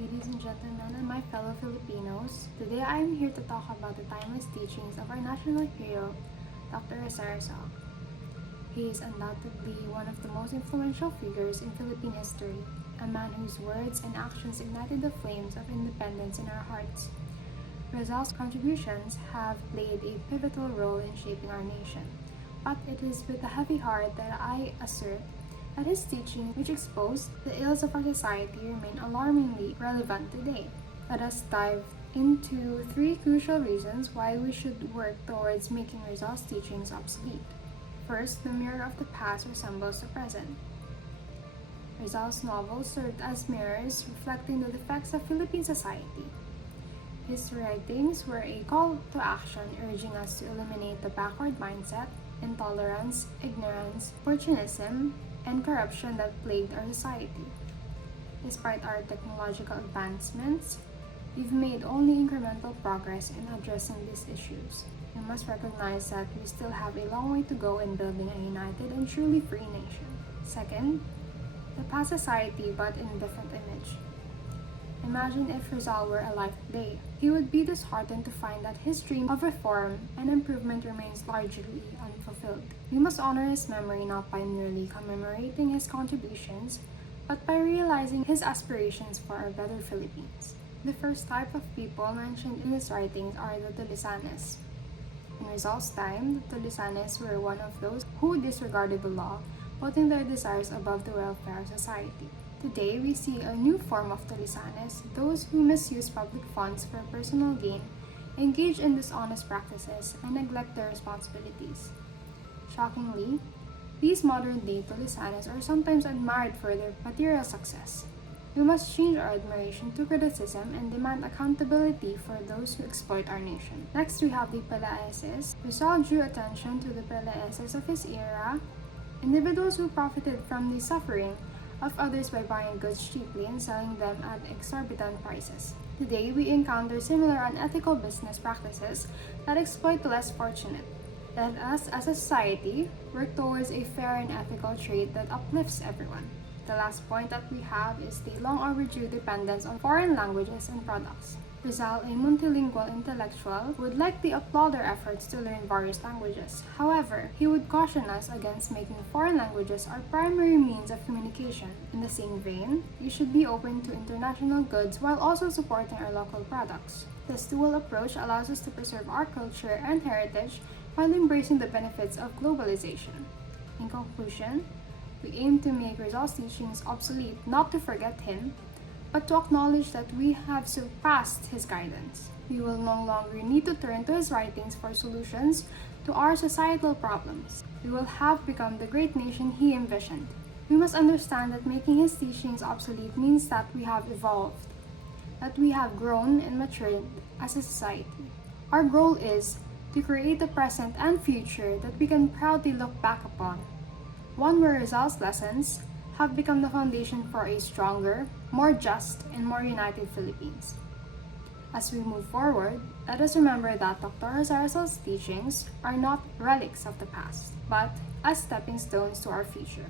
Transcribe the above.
Ladies and gentlemen, and my fellow Filipinos, today I am here to talk about the timeless teachings of our national hero, Dr. Rizal. He is undoubtedly one of the most influential figures in Philippine history, a man whose words and actions ignited the flames of independence in our hearts. Rizal's contributions have played a pivotal role in shaping our nation, but it is with a heavy heart that I assert that his teachings, which exposed the ills of our society, remain alarmingly relevant today. Let us dive into three crucial reasons why we should work towards making Rizal's teachings obsolete. First, the mirror of the past resembles the present. Rizal's novels served as mirrors reflecting the defects of Philippine society. His writings were a call to action urging us to eliminate the backward mindset, intolerance, ignorance, opportunism, and corruption that plagued our society. Despite our technological advancements, we've made only incremental progress in addressing these issues. We must recognize that we still have a long way to go in building a united and truly free nation. Second, the past society but in a different image. Imagine if Rizal were alive today. He would be disheartened to find that his dream of reform and improvement remains largely unfulfilled. We must honor his memory not by merely commemorating his contributions, but by realizing his aspirations for a better Philippines. The first type of people mentioned in his writings are the Tulisanes. In Rizal's time, the Tulisanes were one of those who disregarded the law, putting their desires above the welfare of society. Today, we see a new form of Tulisanes, those who misuse public funds for personal gain, engage in dishonest practices, and neglect their responsibilities. Shockingly, these modern-day Tulisanes are sometimes admired for their material success. We must change our admiration to criticism and demand accountability for those who exploit our nation. Next, we have the Pelaeses. Rizal drew attention to the Pelaeses of his era, individuals who profited from the suffering of others by buying goods cheaply and selling them at exorbitant prices. Today, we encounter similar unethical business practices that exploit the less fortunate. Let us, as a society, work towards a fair and ethical trade that uplifts everyone. The last point that we have is the long overdue dependence on foreign languages and products. Rizal, a multilingual intellectual, would likely applaud our efforts to learn various languages. However, he would caution us against making foreign languages our primary means of communication. In the same vein, we should be open to international goods while also supporting our local products. This dual approach allows us to preserve our culture and heritage while embracing the benefits of globalization. In conclusion, we aim to make Rizal's teachings obsolete, not to forget him, but to acknowledge that we have surpassed his guidance. We will no longer need to turn to his writings for solutions to our societal problems. We will have become the great nation he envisioned. We must understand that making his teachings obsolete means that we have evolved, that we have grown and matured as a society. Our goal is to create a present and future that we can proudly look back upon, one where Rizal's lessons have become the foundation for a stronger, more just, and more united Philippines. As we move forward, let us remember that Dr. Rizal's teachings are not relics of the past, but as stepping stones to our future.